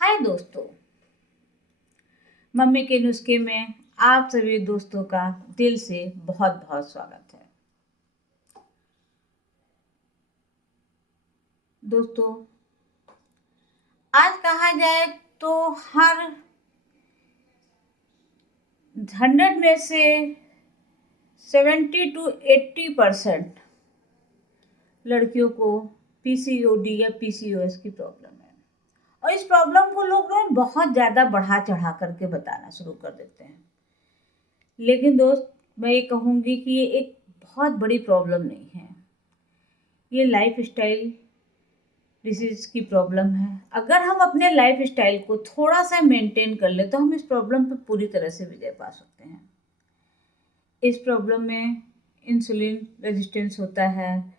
हाय दोस्तों। मम्मी के नुस्खे में आप सभी दोस्तों का दिल से बहुत बहुत स्वागत है। दोस्तों, आज कहा जाए तो हर 100 में से 70 to 80% लड़कियों को पीसीओडी या पीसीओएस की प्रॉब्लम है। और इस प्रॉब्लम को लोग ना बहुत ज़्यादा बढ़ा चढ़ा करके बताना शुरू कर देते हैं। लेकिन दोस्त, मैं ये कहूँगी कि ये एक बहुत बड़ी प्रॉब्लम नहीं है। ये लाइफ स्टाइल डिसीज की प्रॉब्लम है। अगर हम अपने लाइफ स्टाइल को थोड़ा सा मेंटेन कर ले तो हम इस प्रॉब्लम पर पूरी तरह से विजय पा सकते हैं। इस प्रॉब्लम में इंसुलिन रेजिस्टेंस होता है,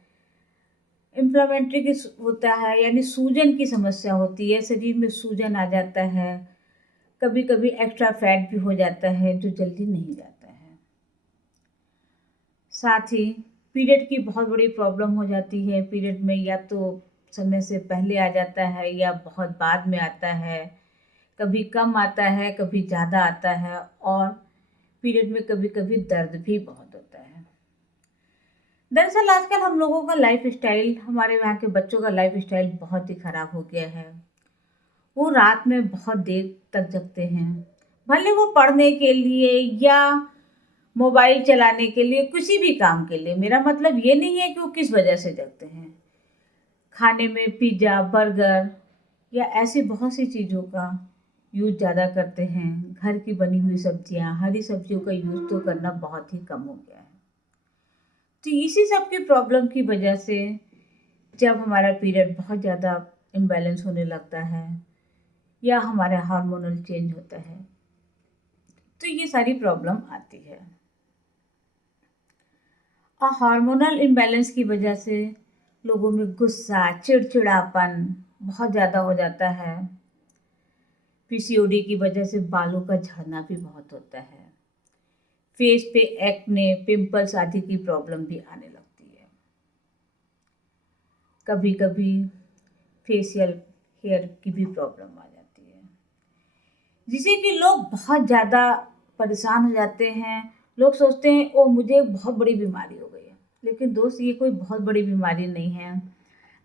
इन्फ्लेमेटरी की होता है, यानी सूजन की समस्या होती है, शरीर में सूजन आ जाता है, कभी कभी एक्स्ट्रा फैट भी हो जाता है जो जल्दी नहीं जाता है। साथ ही पीरियड की बहुत बड़ी प्रॉब्लम हो जाती है। पीरियड में या तो समय से पहले आ जाता है या बहुत बाद में आता है, कभी कम आता है, कभी ज़्यादा आता है, और पीरियड में कभी कभी दर्द भी बहुत होता है। दरअसल आजकल हम लोगों का लाइफ स्टाइल, हमारे यहाँ के बच्चों का लाइफ स्टाइल बहुत ही ख़राब हो गया है। वो रात में बहुत देर तक जगते हैं, भले वो पढ़ने के लिए या मोबाइल चलाने के लिए, किसी भी काम के लिए। मेरा मतलब ये नहीं है कि वो किस वजह से जगते हैं। खाने में पिज़्ज़ा, बर्गर या ऐसी बहुत सी चीज़ों का यूज़ ज़्यादा करते हैं। घर की बनी हुई सब्जियां, हरी सब्जियों का यूज़ तो करना बहुत ही कम हो गया है। तो इसी सब की प्रॉब्लम की वजह से जब हमारा पीरियड बहुत ज़्यादा इम्बैलेंस होने लगता है या हमारा हार्मोनल चेंज होता है तो ये सारी प्रॉब्लम आती है। और हार्मोनल इम्बैलेंस की वजह से लोगों में गुस्सा, चिड़चिड़ापन बहुत ज़्यादा हो जाता है। पीसीओडी की वजह से बालों का झड़ना भी बहुत होता है। फेस पे एक्ने, पिंपल्स आदि की प्रॉब्लम भी आने लगती है। कभी कभी फेशियल हेयर की भी प्रॉब्लम आ जाती है, जिससे कि लोग बहुत ज़्यादा परेशान हो जाते हैं। लोग सोचते हैं ओ मुझे एक बहुत बड़ी बीमारी हो गई है। लेकिन दोस्त, ये कोई बहुत बड़ी बीमारी नहीं है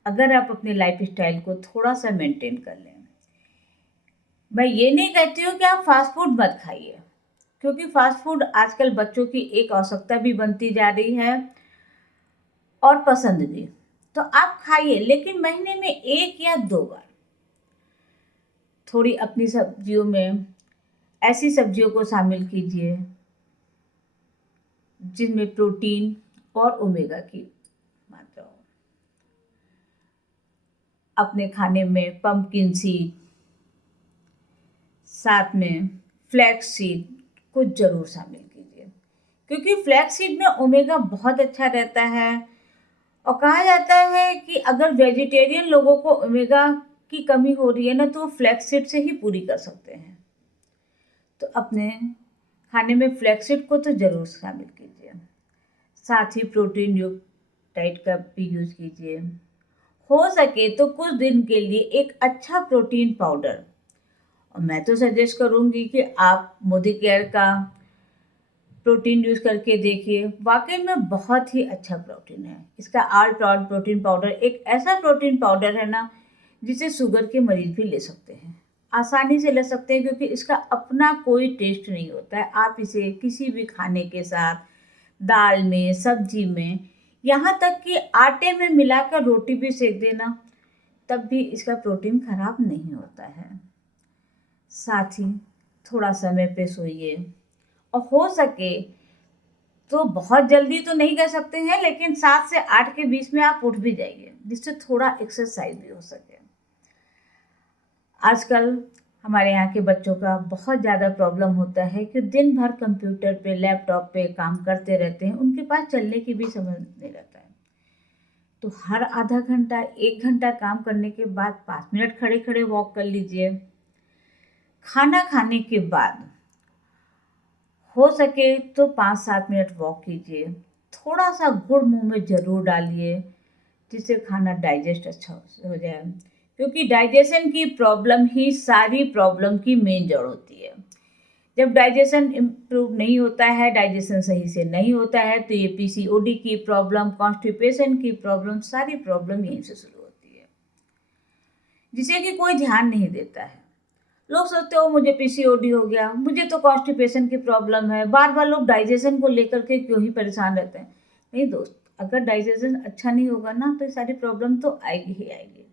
अगर आप अपने लाइफ स्टाइल को थोड़ा सा मेंटेन कर लें। मैं ये नहीं कहती हूँ कि आप फास्ट फूड मत खाइए, क्योंकि फास्ट फूड आजकल बच्चों की एक आवश्यकता भी बनती जा रही है और पसंद भी। तो आप खाइए, लेकिन महीने में 1 या 2 बार थोड़ी अपनी सब्जियों में ऐसी सब्जियों को शामिल कीजिए जिनमें प्रोटीन और ओमेगा की मात्रा हो। अपने खाने में पंपकिन सीड, साथ में फ्लैक्स सीड को जरूर शामिल कीजिए, क्योंकि फ्लैक्स सीड में ओमेगा बहुत अच्छा रहता है। और कहा जाता है कि अगर वेजिटेरियन लोगों को ओमेगा की कमी हो रही है ना, तो वो फ्लैक्स सीड से ही पूरी कर सकते हैं। तो अपने खाने में फ्लैक्स सीड को तो ज़रूर शामिल कीजिए। साथ ही प्रोटीन युक्त डाइट का भी यूज़ कीजिए। हो सके तो कुछ दिन के लिए एक अच्छा प्रोटीन पाउडर, और मैं तो सजेस्ट करूँगी कि आप मोदी केयर का प्रोटीन यूज़ करके देखिए। वाकई में बहुत ही अच्छा प्रोटीन है। इसका ऑल प्रोड प्रोटीन पाउडर एक ऐसा प्रोटीन पाउडर है ना, जिसे शुगर के मरीज भी ले सकते हैं, आसानी से ले सकते हैं, क्योंकि इसका अपना कोई टेस्ट नहीं होता है। आप इसे किसी भी खाने के साथ, दाल में, सब्जी में, यहाँ तक कि आटे में मिलाकर रोटी भी सेक देना, तब भी इसका प्रोटीन खराब नहीं होता है। साथ ही थोड़ा समय पे सोइए, और हो सके तो बहुत जल्दी तो नहीं कर सकते हैं, लेकिन 7 से 8 के बीच में आप उठ भी जाइए, जिससे थोड़ा एक्सरसाइज भी हो सके। आजकल हमारे यहाँ के बच्चों का बहुत ज़्यादा प्रॉब्लम होता है कि दिन भर कंप्यूटर पे, लैपटॉप पे काम करते रहते हैं, उनके पास चलने की भी समय नहीं रहता है। तो हर आधा घंटा, 1 घंटा काम करने के बाद 5 मिनट खड़े खड़े वॉक कर लीजिए। खाना खाने के बाद हो सके तो 5-7 मिनट वॉक कीजिए। थोड़ा सा गुड़ मुंह में ज़रूर डालिए, जिससे खाना डाइजेस्ट अच्छा हो जाए। क्योंकि डाइजेशन की प्रॉब्लम ही सारी प्रॉब्लम की मेन जड़ होती है। जब डाइजेशन इम्प्रूव नहीं होता है, डाइजेशन सही से नहीं होता है, तो ये पीसीओडी की प्रॉब्लम, कॉन्स्टिपेशन की प्रॉब्लम, सारी प्रॉब्लम यहीं से शुरू होती है, जिसे कि कोई ध्यान नहीं देता है। लोग सोचते हो मुझे पीसीओडी हो गया, मुझे तो कॉन्स्टिपेशन की प्रॉब्लम है, बार बार लोग डाइजेशन को लेकर के क्यों ही परेशान रहते हैं। नहीं दोस्त, अगर डाइजेशन अच्छा नहीं होगा ना, तो ये सारी प्रॉब्लम तो आएगी ही आएगी।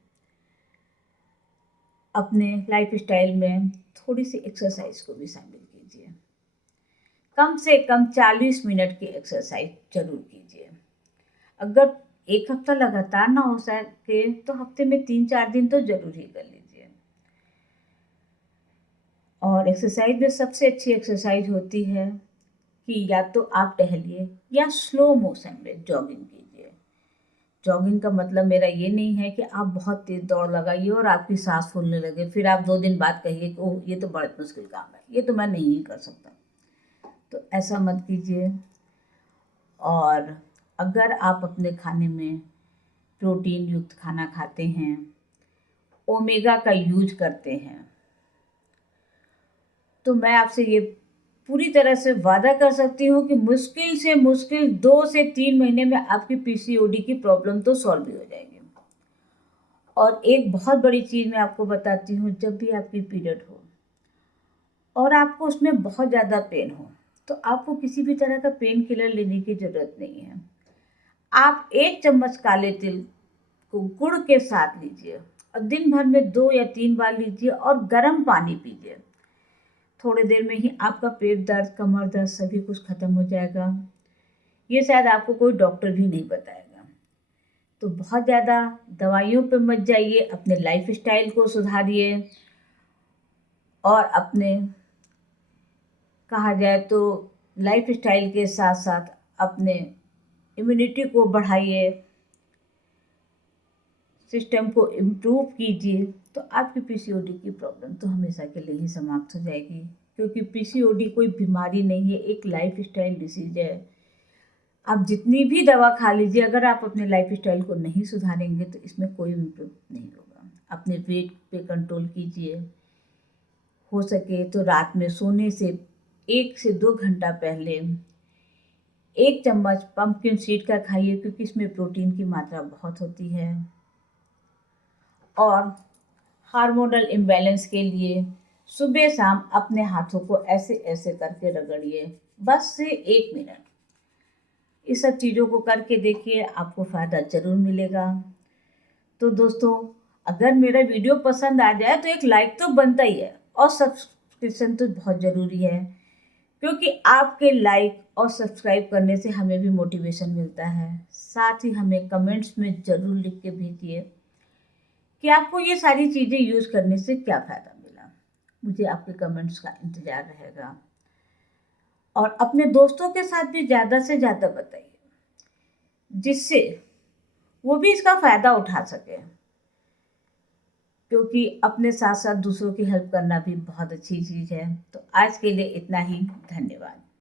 अपने लाइफ स्टाइल में थोड़ी सी एक्सरसाइज को भी शामिल कीजिए। कम से कम 40 मिनट की एक्सरसाइज जरूर कीजिए। अगर एक हफ्ता लगातार ना हो सके तो हफ्ते में 3-4 दिन तो जरूर ही कर लीजिए। और एक्सरसाइज में सबसे अच्छी एक्सरसाइज होती है कि या तो आप टहलिए या स्लो मोशन में जॉगिंग कीजिए। जॉगिंग का मतलब मेरा ये नहीं है कि आप बहुत तेज दौड़ लगाइए और आपकी सांस फूलने लगे, फिर आप 2 दिन बाद कहिए कि ओह ये तो बड़ा मुश्किल काम है, ये तो मैं नहीं कर सकता। तो ऐसा मत कीजिए। और अगर आप अपने खाने में प्रोटीन युक्त खाना खाते हैं, ओमेगा का यूज करते हैं, तो मैं आपसे ये पूरी तरह से वादा कर सकती हूँ कि मुश्किल से मुश्किल 2 से 3 महीने में आपकी पीसीओडी की प्रॉब्लम तो सॉल्व भी हो जाएगी। और एक बहुत बड़ी चीज़ मैं आपको बताती हूँ, जब भी आपकी पीरियड हो और आपको उसमें बहुत ज़्यादा पेन हो, तो आपको किसी भी तरह का पेन किलर लेने की ज़रूरत नहीं है। आप 1 चम्मच काले तिल को गुड़ के साथ लीजिए और दिन भर में 2 या 3 बार लीजिए और गर्म पानी पीजिए। थोड़ी देर में ही आपका पेट दर्द, कमर दर्द सभी कुछ खत्म हो जाएगा। ये शायद आपको कोई डॉक्टर भी नहीं बताएगा। तो बहुत ज़्यादा दवाइयों पे मत जाइए, अपने लाइफ स्टाइल को सुधारिए और अपने, कहा जाए तो, लाइफ स्टाइल के साथ साथ अपने इम्यूनिटी को बढ़ाइए, सिस्टम को इम्प्रूव कीजिए, तो आपकी पीसीओडी की प्रॉब्लम तो हमेशा के लिए ही समाप्त हो जाएगी। क्योंकि पीसीओडी कोई बीमारी नहीं है, एक लाइफ स्टाइल डिसीज है। आप जितनी भी दवा खा लीजिए, अगर आप अपने लाइफ स्टाइल को नहीं सुधारेंगे तो इसमें कोई इम्प्रूव नहीं होगा। अपने वेट पे कंट्रोल कीजिए। हो सके तो रात में सोने से 1 से 2 घंटा पहले 1 चम्मच पंपकिन सीड का खाइए, क्योंकि इसमें प्रोटीन की मात्रा बहुत होती है। और हार्मोनल इम्बैलेंस के लिए सुबह शाम अपने हाथों को ऐसे ऐसे करके रगड़िए, बस से 1 मिनट। इस सब चीज़ों को करके देखिए, आपको फ़ायदा ज़रूर मिलेगा। तो दोस्तों, अगर मेरा वीडियो पसंद आ जाए तो एक लाइक तो बनता ही है, और सब्सक्रिप्शन तो बहुत ज़रूरी है, क्योंकि आपके लाइक और सब्सक्राइब करने से हमें भी मोटिवेशन मिलता है। साथ ही हमें कमेंट्स में ज़रूर लिख के भेजिए कि आपको ये सारी चीज़ें यूज़ करने से क्या फ़ायदा मिला। मुझे आपके कमेंट्स का इंतज़ार रहेगा। और अपने दोस्तों के साथ भी ज़्यादा से ज़्यादा बताइए, जिससे वो भी इसका फ़ायदा उठा सके। क्योंकि अपने साथ साथ दूसरों की हेल्प करना भी बहुत अच्छी चीज़ है। तो आज के लिए इतना ही। धन्यवाद।